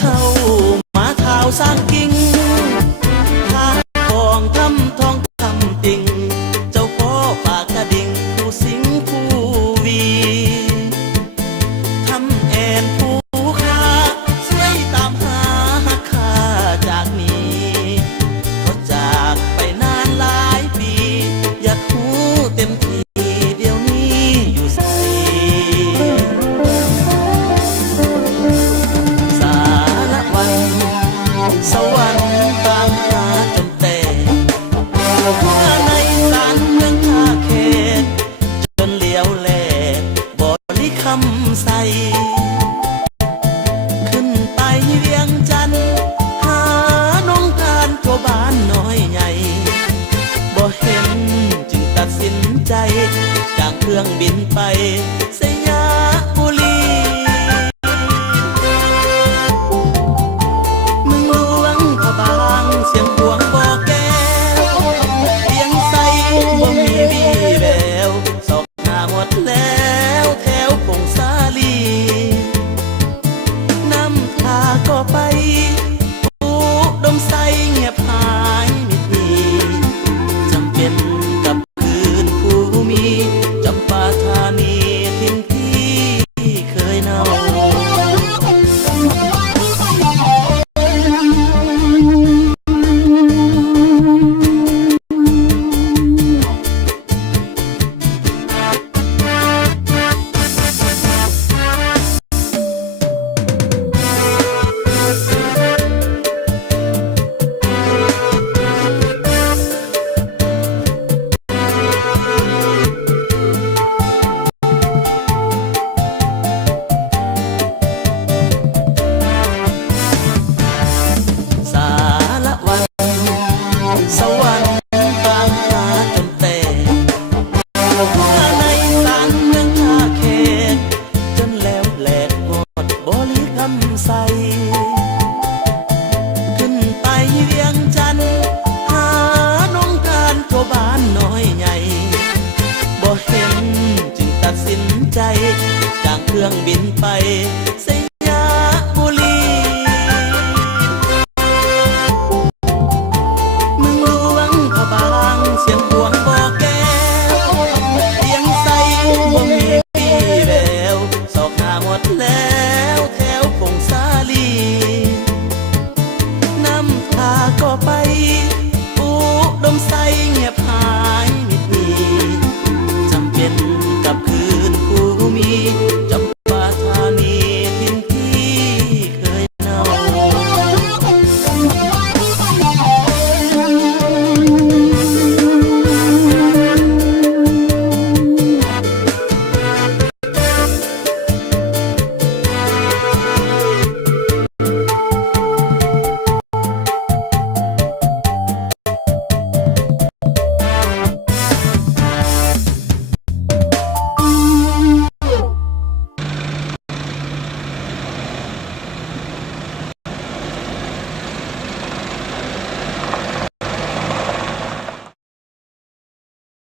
เท่ามาเท้าสร้างกิ่งทางทองทำทองทำติ่งเจ้าพ่อปากกระดิ่งผู้สิงผู้วีทำแอนผู้ค้าช่วยตามหาค่าจากนี้เขาจากไปนานหลายปีอยากรู้เต็มที่เดี๋ยวนี้อยู่ไสสารวันสวรรค์ตามหาจนแต่หัวในศาลเมืองท่าแขกจนเลี้ยวแลบ่ลิคำใสขึ้นไปเวียงจันทน์หาน้องการตัวบ้านน้อยใหญ่บ่เห็นจึงตัดสินใจจากเครื่องบินไปสยามบุรีเมืองหลวงพระบางเสียงหวงบ่แก้วเพียงใสบ่มีวี่แววสอกหน้าหมดแล้วแถวพงสาลีน้ำตาก็ไปอุดมใสเงียบหายมิดมีจำเป็นกับคืนผู้มีจำปาธานีทิ้งที่เคยเนาสารวันสวรรค์ตามหาจนแต่หัวในศาลเมืองท่าแขกจนแล้วแหลกหมดบ่ลิคำใสขึ้นไปเวียงจันทน์หาน้องการตัวบ้านน้อยใหญ่บ่เห็นจึงตัดสินใจจากเครื่องบินไป